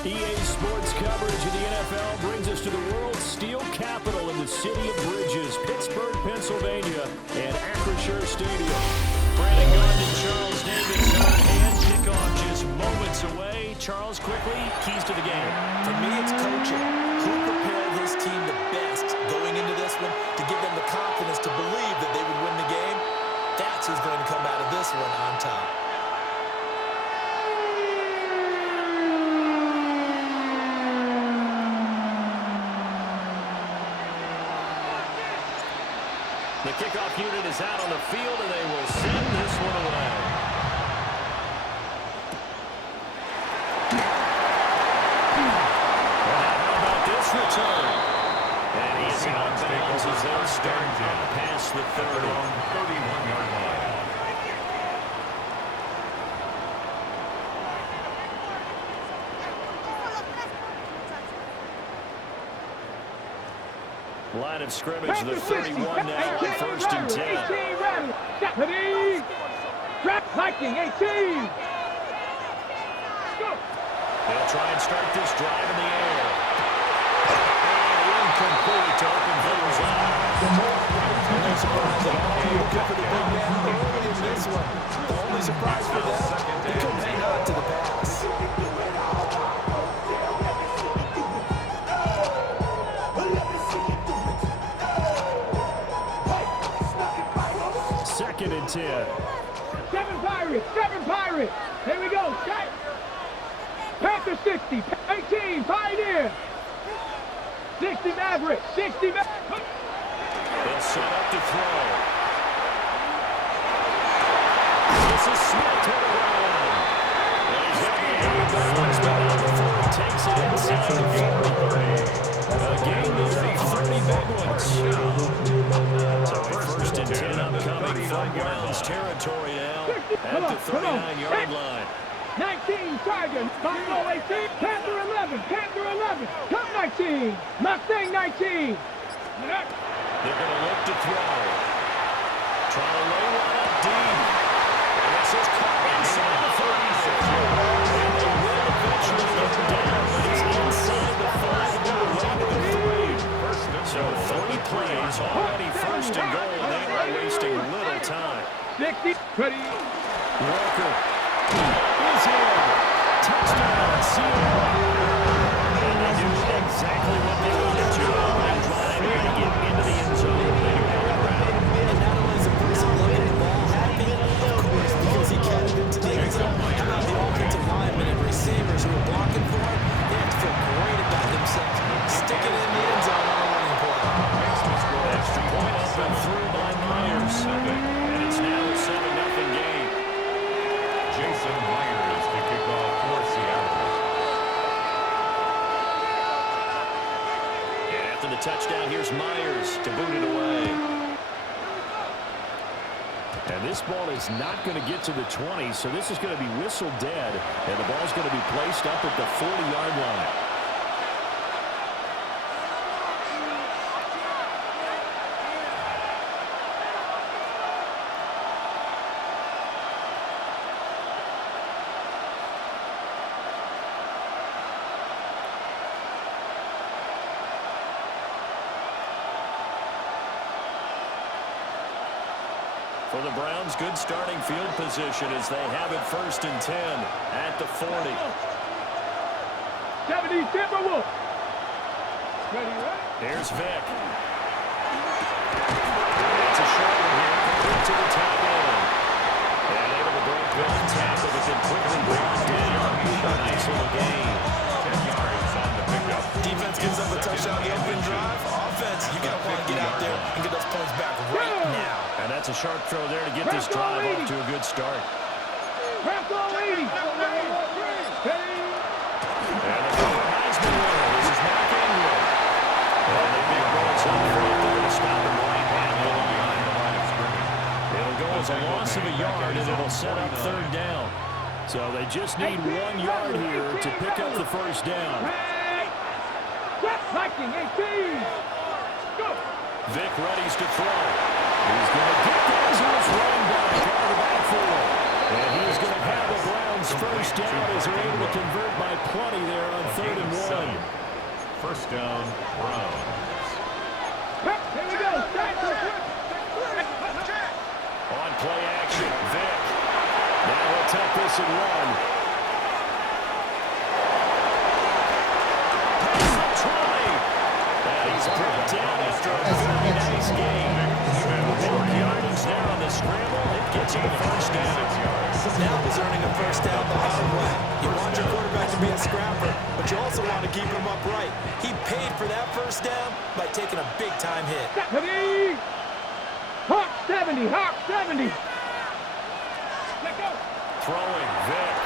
EA Sports coverage of the NFL brings us to the world's steel capital in the city of Bridges, Pittsburgh, Pennsylvania, and Acrisure Stadium. Brandon Garden and Charles Davis on hand. Kickoff just moments away. Charles, quickly, keys to the game. For me, it's coaching. Who prepared his team the best going into this one to give them the confidence to believe that they would win the game? That's who's going to come out of this one on top. The kickoff unit is out on the field, and they will send this one away. How about this return? And he's out of bounds as they'll start past the 30. 31-yard line. Line of scrimmage, the 31 now, first and 10. 18 ready. Deputy. Trap Viking, 18. Go. They'll try and start this drive in the air. And incomplete to open things up. No surprise at all. Good for the big man early in this one. The only surprise for them, they couldn't hang on to the pass. Second and 10. Seven Pirates. Here we go. Shot. Panther 60, 18, Pioneer. 60 Maverick, 60 Maverick. They'll set up to throw. This is Smith to the run. And he's got the balance back out before he takes it inside the 40. A game there of 30 big ones. So a first and 10 upcoming from Browns territory now at the 39-yard line. 19 Tiger, Buffalo 18, Panther 11, Panther 11, come 19, Mustang 19. They're going to look to throw. Trying to lay one up deep. And this is caught inside the 36. And they will eventually get down, but it's inside the 5 and away to the 3. So 30 plays, already first and goal, and they are wasting little time. 60, ready. Walker is in. Touchdown, Seattle. And they do exactly what they wanted to. They drive in to get into the end zone. They do it around. And not only is the person looking the ball happy, of course, because he carried it to the end zone. How about the offensive linemen and receivers who are blocking for him? They have to feel great about themselves. Stick it in the end zone on a running play. Extra point up and through by Myers. And it's now a 7-0 game. Jason Myers to kick off for Seattle. And after the touchdown, here's Myers to boot it away. And this ball is not going to get to the 20, so this is going to be whistled dead. And the ball's going to be placed up at the 40-yard line. For the Browns, good starting field position as they have it first and 10 at the 40. 70 Timberwolf. Ready, right? Here's Vic. It's a short one here, complete to the tight end. And able to break one tackle, but then quickly brought down. A nice little gain. 10 yards on the pickup. Defense gives up a touchdown the open drive. Offense, you got to want to get out there and get those points back right now. And that's a sharp throw there to get this drive off to a good start. Bronco 80. And the former Heisman winner, this is Mark Ingram. And the big boys up front, they're going to stop him right at the line. It'll go as a loss of a yard, and it'll set up third down. So they just need 1 yard here to pick up the first down. Viking 18. Go. Vic readies to throw. He's going to get this. He was running back out of the backfield. And he's going to have the Browns first down as they're able to convert by plenty there on 3rd and 1. First down, Browns. Here we go. On play action, Vic. Now he'll take this and run. Pass the try. And he's brought down after a very nice game. Big yardage there on the scramble. It gets him the first down. Now he's earning a first down the hard way. You want your quarterback to be a scrapper, but you also want to keep him upright. He paid for that first down by taking a big-time hit. Hawk 70, Hawk 70. Let go. Throwing, Vic.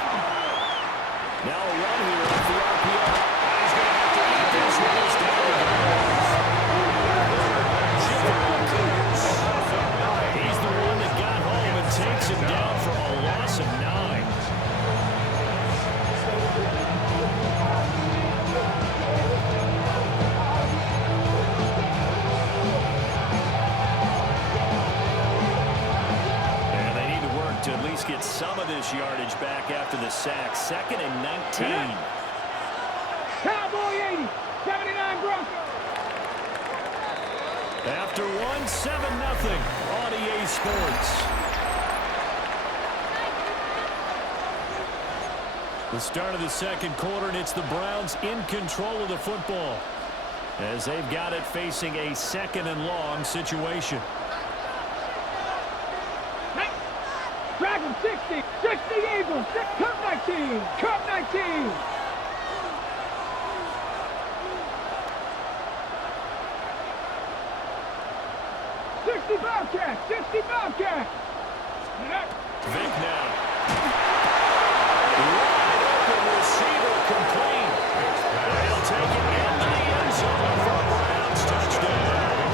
Now a run here off the RPO. He's going to have to eat this one. It's down to the He's the one that got home and takes him down for a loss of 9. To at least get some of this yardage back after the sack. 2nd and 19. Cowboy 80, 79 Broncos. After 1, 7-0 on EA Sports. The start of the 2nd quarter, and it's the Browns in control of the football as they've got it facing a 2nd and long situation. Dragon 60, 60 Eagles, Cup 19, Cup 19. Bobcat, 60 Bobcat. Vic now. Wide open receiver complete. He'll take it into the end zone for a Browns touchdown.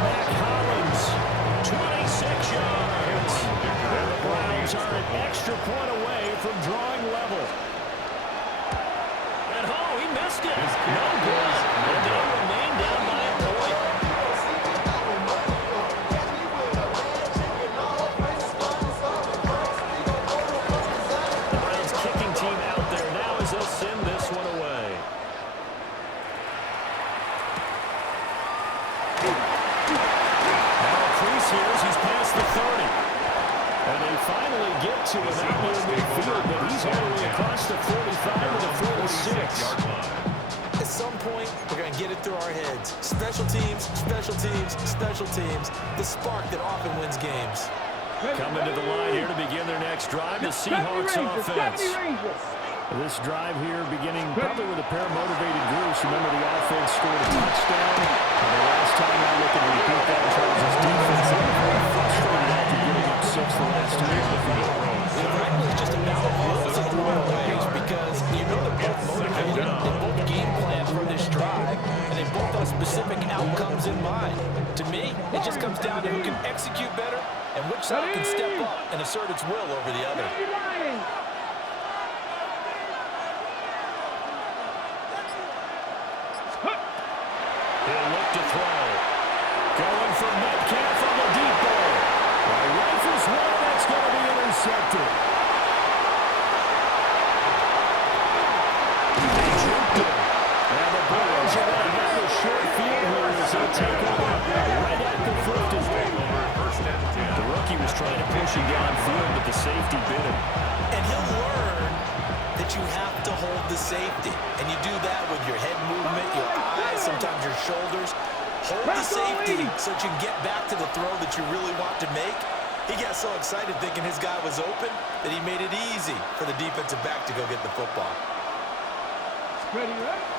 Mac Hollins, 26 yards. And the Browns are an extra point away from drawing level. And he missed it. No good. And they remain down by a point. Finally get to him out near midfield, but he's all the way across the 45 to the 46. At some point, we're going to get it through our heads. Special teams, special teams, special teams. The spark that often wins games. Coming to the line here to begin their next drive, the Seahawks offense. This drive here beginning probably with a pair of motivated groups. Remember, the offense scored a touchdown. And the last time I look at repeat that, Charles' defense, they were very frustrated after giving up 6 the last time in the field. Well, frankly, it's just about rules and ways because you know they're both motivated. They both game plan for this drive, and they both have specific outcomes in mind. To me, it just comes down to who can execute better and which side can step up and assert its will over the other. He'll look to throw. Going for Metcalf on the deep ball. Rifles one, that's going to be intercepted. They juked him. And the Browns are going to have a short field here as they take over right at the 50. The rookie was trying to push him downfield, but the safety bit him. And he'll learn that you have to hold the safety. And you do that with your head movement, your eyes, sometimes your shoulders. Hold the safety so that you can get back to the throw that you really want to make. He got so excited thinking his guy was open that he made it easy for the defensive back to go get the football.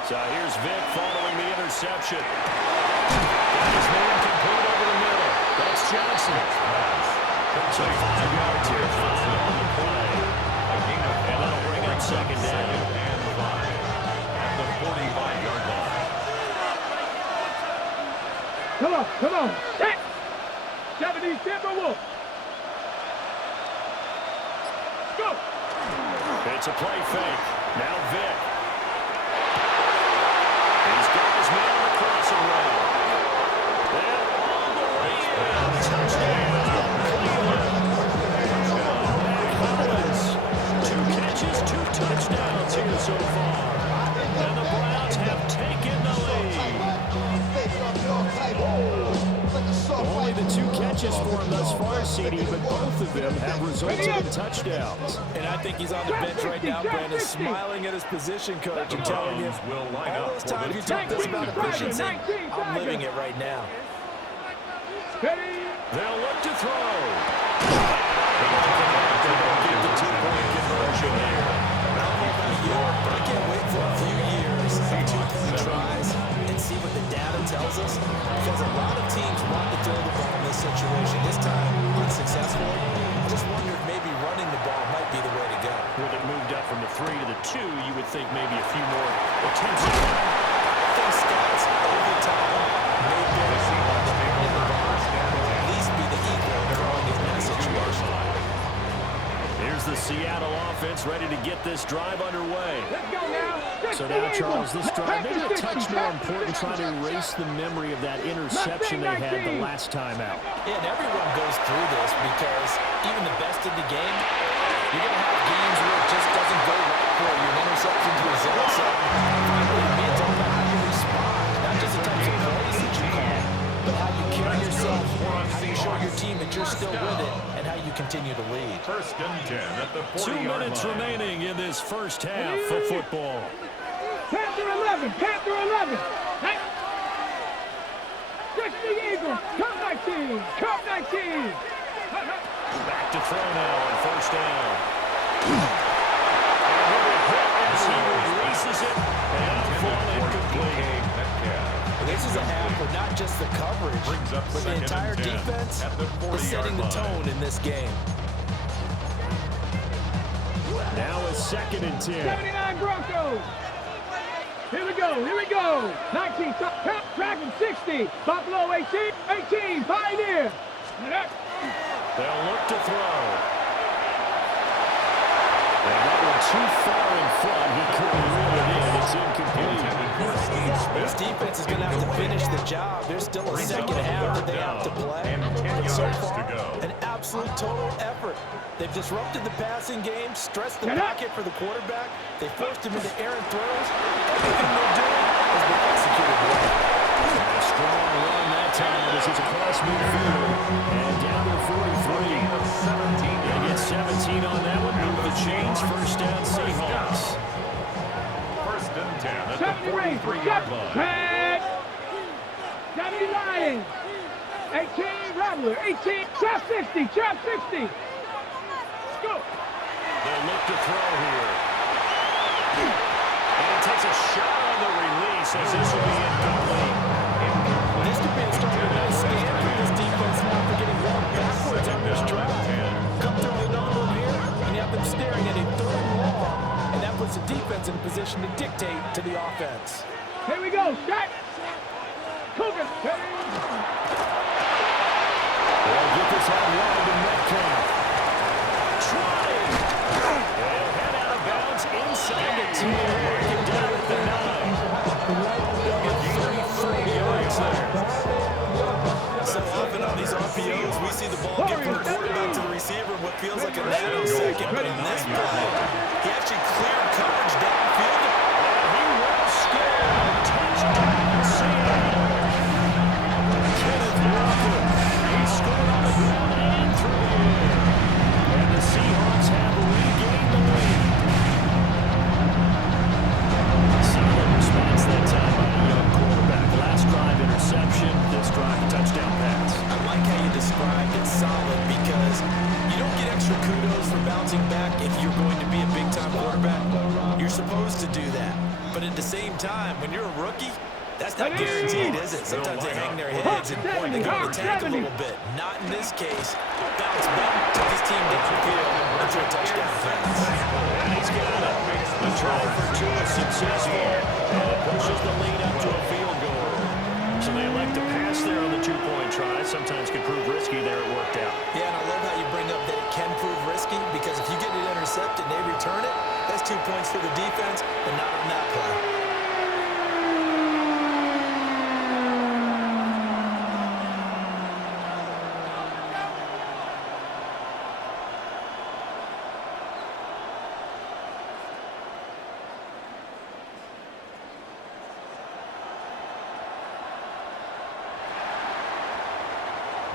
So here's Vic following the interception. Got his man complete over the middle. That's Johnson. So 5 yards here on the play. And that'll bring up 2nd down. And 5 at the 45-yard line. Come on. Set. 70 Timberwolves. Go. It's a play fake. Now Vic. He's got his man on the crossing route. And all the way in. Touchdown, Cleveland. so far. And the Browns have taken the lead. Only the 2 catches for him thus far, CD, but both of them have resulted in touchdowns. And I think he's on the bench right now, Brandon, smiling at his position coach and telling him, all those times you talked this about efficiency, I'm living it right now. They'll look to throw. Get the 2-point conversion here. I don't know about you, but I can't wait for a few years of 2-point tries and see what the data tells us. Because a lot of teams want to throw the ball in this situation. This time, unsuccessfully. I just wonder if maybe running the ball might be the way to go. With it moved up from the 3 to the 2, you would think maybe a few more attempts. I think stats over time may bear in the ball. At least be the equal in that situation. Here's the Seattle offense ready to get this drive underway. Let's go now. So now, Charles, this drive maybe a touch more important, trying to erase the memory of that interception they had the last time out. Yeah, and everyone goes through this because even the best in the game, you're going to have games where it just doesn't go right for you. An interception's a result. So finally, to me, it's all about how you respond, not just the types of plays that you call, but how you carry yourself, how you show your team that you're still with it, and how you continue to lead. First and 10 at the 40-yard 2 minutes line. remaining in this first half of football. Panther 11, Panther 11. Hey. Just the Eagles. Come 19, come 19. Back to throw now on first down. And he will hit as he releases it, and it'll fall incomplete. This is a half where not just the coverage, but the entire defense is setting the tone in this game. Now a 2nd and 10. 79 Broncos. Here we go, here we go. 19, Dragon 60. Buffalo 18, 18, Pioneer. They'll look to throw. And that one too far in front. He couldn't reel it in. It's incomplete. This defense is going to have to finish the job. There's still a second half that they have to play. But so far, an absolute total effort. They've disrupted the passing game, stressed the pocket for the quarterback. They forced him into errant throws. Everything they're doing has been executed well. A strong run that time. This is across midfield. And down to 43. They get 17 on that one. Move the chains. First down, Seahawks. First and 10 at the 43-yard line. 70 Lions. 18 Rattler. 18. Trap 60. Trap 60. Go. They'll look to throw here. And he takes a shot on the release as this will be incomplete. This could be a start of a nice scan for this defense now for getting walked backwards on this drive. Come through with another one here, and you have them staring at a 3rd and long. And that puts the defense in a position to dictate to the offense. Here we go. Shot. Cougar. They'll get this out wide to Metcalf. Trying. They'll head out of bounds inside the 10. Working down at the 9. They'll get 34 yards there. So often on these RPOs, we see the ball get from the quarterback to the receiver in what feels like a nanosecond. But in this play, he actually cleared coverage downfield. He will score. Touchdown, Seattle. Kenneth Walker. He scored on the ground and through the air. And the Seahawks have regained the lead. Solid response that time by the young quarterback. Last drive interception. This drive touchdown pass. I like how you described it solid because you don't get extra kudos for bouncing back if you're going to be a big-time quarterback. You're supposed to do that. But at the same time, when you're a rookie, that's not guaranteed, is it? Sometimes they hang their heads and point to go to the tank a little bit. Not in this case. Bounce back, took his team downfield, and threw a touchdown pass. And he's got it. The try for 2 is successful. And it pushes the lead up to a field goal. So they elect to pass there on the 2-point try. Sometimes could prove risky. There it worked out. Yeah, and I love how you bring up that it can prove risky because if you get it intercepted and they return it, that's 2 points for the defense, but not on that play.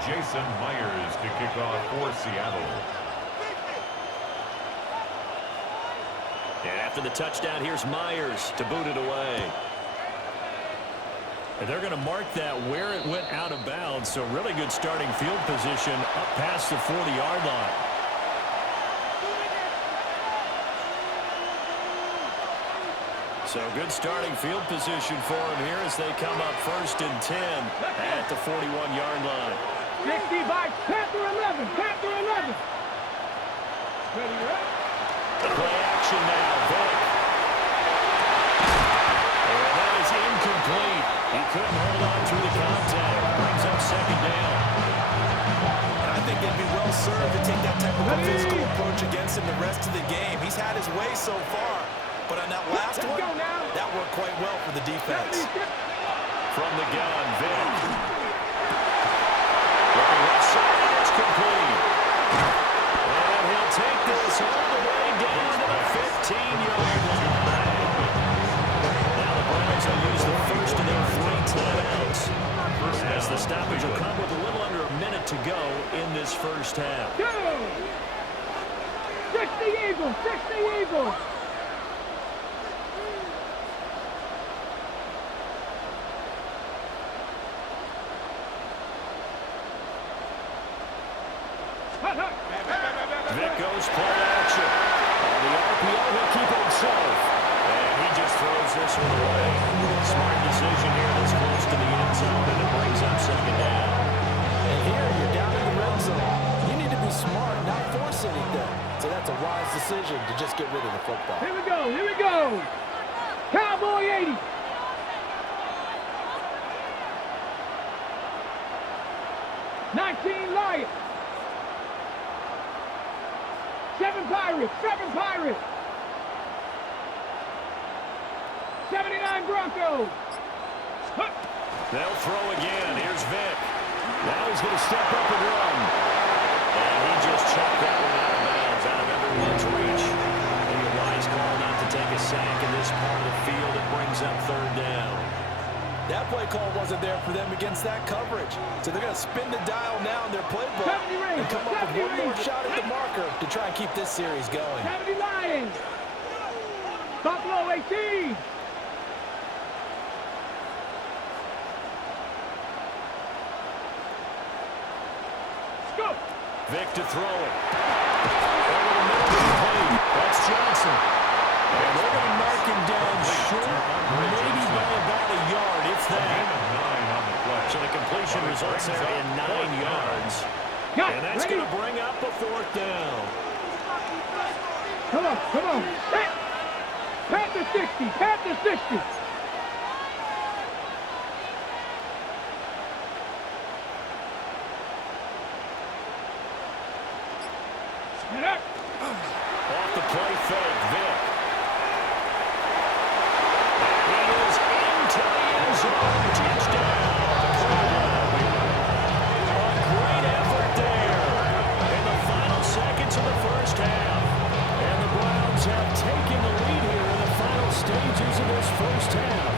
Jason Myers to kick off for Seattle. And after the touchdown, here's Myers to boot it away. And they're going to mark that where it went out of bounds. So really good starting field position up past the 40-yard line. So good starting field position for them here as they come up 1st and 10 at the 41-yard line. 60 by Panther 11. Panther 11. Ready, right? Play action now. Vick. And that is incomplete. He couldn't hold on through the contact. Brings up 2nd down. And I think they'd be well served to take that type of a physical approach against him the rest of the game. He's had his way so far, but on that last one, that worked quite well for the defense. From the gun, Vick. Looking left side, it's complete. And he'll take this all the way down to the 15-yard line. Now the Browns will use the first of their 3 timeouts, as the stoppage will come with a little under a minute to go in this first half. 60 Eagles, 60 Eagles. Vick goes play action. On the RPO, he'll keep it himself. And he just throws this one away. Smart decision here this close to the end zone, and it brings up 2nd down. And here, you're down in the red zone. You need to be smart, not force anything. So that's a wise decision to just get rid of the football. Here we go, here we go. Cowboy 80. Lions. 7 Pirates, 7 Pirates. 79 Broncos. Huh. They'll throw again. Here's Vick. Now he's going to step up and run. And he just chucked that one out of bounds, out of everyone's reach. Maybe a wise call not to take a sack in this part of the field. It brings up 3rd down. That play call wasn't there for them against that coverage. So they're going to spin the dial now in their playbook and come up with one more shot at the marker to try and keep this series going. 70 Lions. Buffalo 18. Go. Vick to throw it. Over the middle complete. That's Johnson. And they're going to mark him down short, maybe by about a yard, if that. So the completion results there in 9 yards. And that's going to bring up a 4th down. Come on, come on. Panther 60, Panther 60. Off the play fake, Vick. He is into the end zone. Touchdown. A great effort there in the final seconds of the first half. And the Browns have taken the lead here in the final stages of this first half.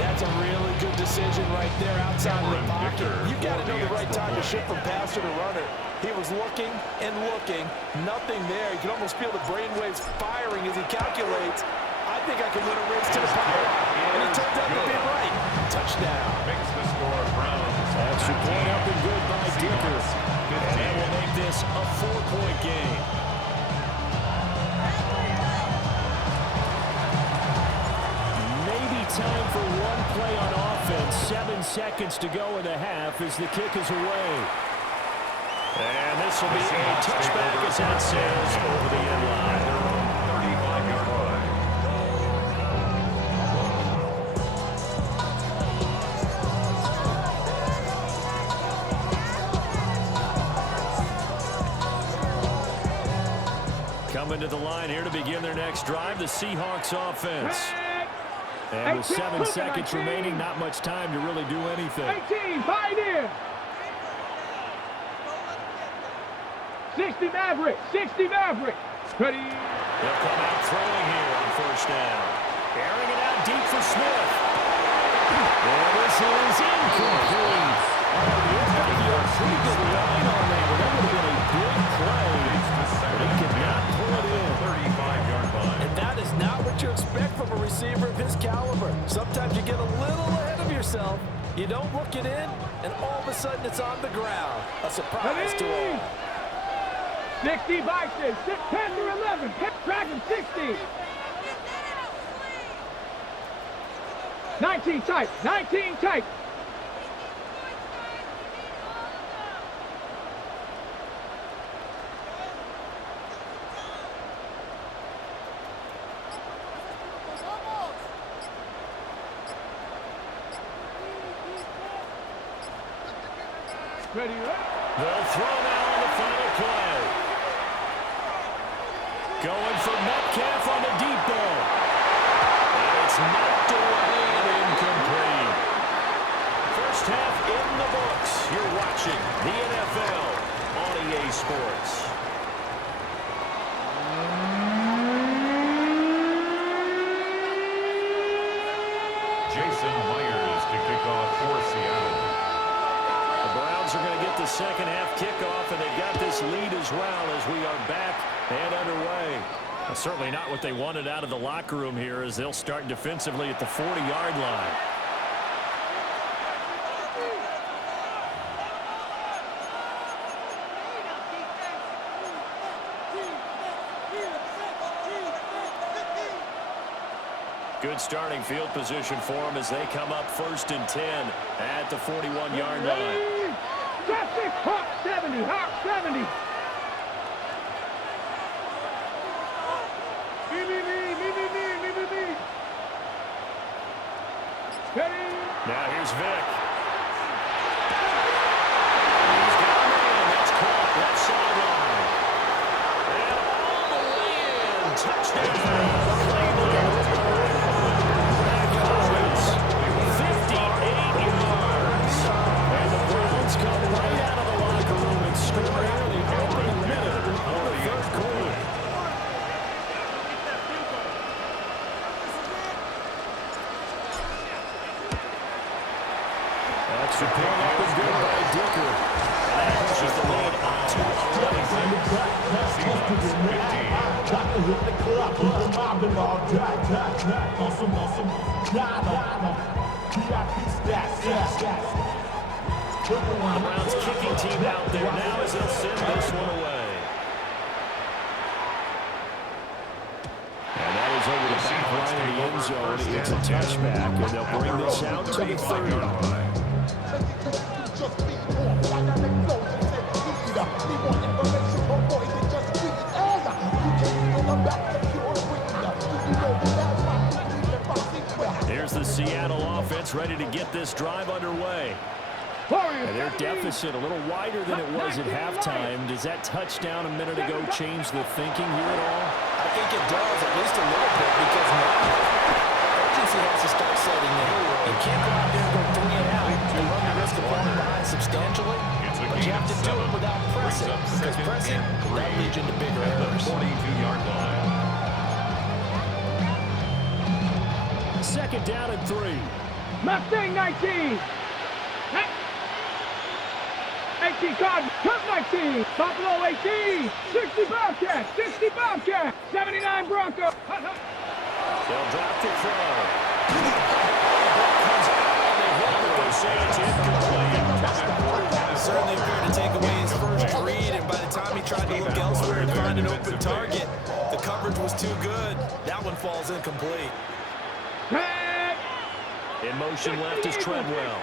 That's a really good decision right there outside of the pocket. You've got to know the right time to shift from passer to runner. He was looking and looking, nothing there. You can almost feel the brainwaves firing as he calculates. I think I can win a race to the pylon. And he turns out to be right. Touchdown. Makes the score Browns. Extra point up and good by Dicker. And that will make this a 4-point game. Maybe time for one play on offense. 7 seconds to go in the half as the kick is away. And this will be a touchback as that sails over the end line. 35-yard line. Coming to the line here to begin their next drive, the Seahawks offense. And with 7 seconds remaining, not much time to really do anything. 18, Pioneer. 60 Maverick, 60 Maverick. Ready. They'll come out throwing here on 1st down. Airing it out deep for Smith. And this is incomplete. sudden it's on the ground. A surprise to all. 60 Vikings, 10 to 11, Dragon 60. 19 tight, 19 tight. Ready, They'll throw now on the final play. Going for Metcalf on the deep ball. And it's knocked away and incomplete. First half in the books. You're watching the NFL on EA Sports. Jason Myers to kick off for Seattle. The Browns are going to get the second half kickoff, and they've got this lead as well as we are back and underway. Well, certainly not what they wanted out of the locker room here as they'll start defensively at the 40-yard line. Good starting field position for them as they come up 1st and 10 at the 41-yard line. That's it, Hawk 70, Hawk 70. Me. Ready? Now here's Vic. He's got a man. That's caught left sideline. And all the way in. Touchdown. Cleveland. 58 yards. And the Browns come right out of the locker room and score here in the opening minute of the third quarter. That's the pick up and good by Dicker. And that pushes the lead up to 11. The Browns kicking team out there now as they'll send this one away. And that is over the back line of the end zone. It's a touchback, and they'll bring this out to the 30-yard line. Here's the Seattle offense ready to get this drive underway. And their deficit a little wider than it was at halftime. Does that touchdown a minute ago change the thinking here at all? I think it does, at least a little bit, because now urgency has to start setting in. You can't go out there and go 3 and out and run the risk of falling behind substantially, but you have to do it without pressing, because pressing, that leads into bigger errors. 42-yard line. Second down and 3. Mustang 19. 18 Cardinals, Cup 19, Buffalo 18, 60 Bobcats, 60 Bobcats, 79 Broncos. They'll drop the throw. Comes out and they hit, but they say it's incomplete. Certainly appeared to take away his first read, and by the time he tried to look elsewhere and find an open target, the coverage was too good. That one falls incomplete. In motion left is Treadwell.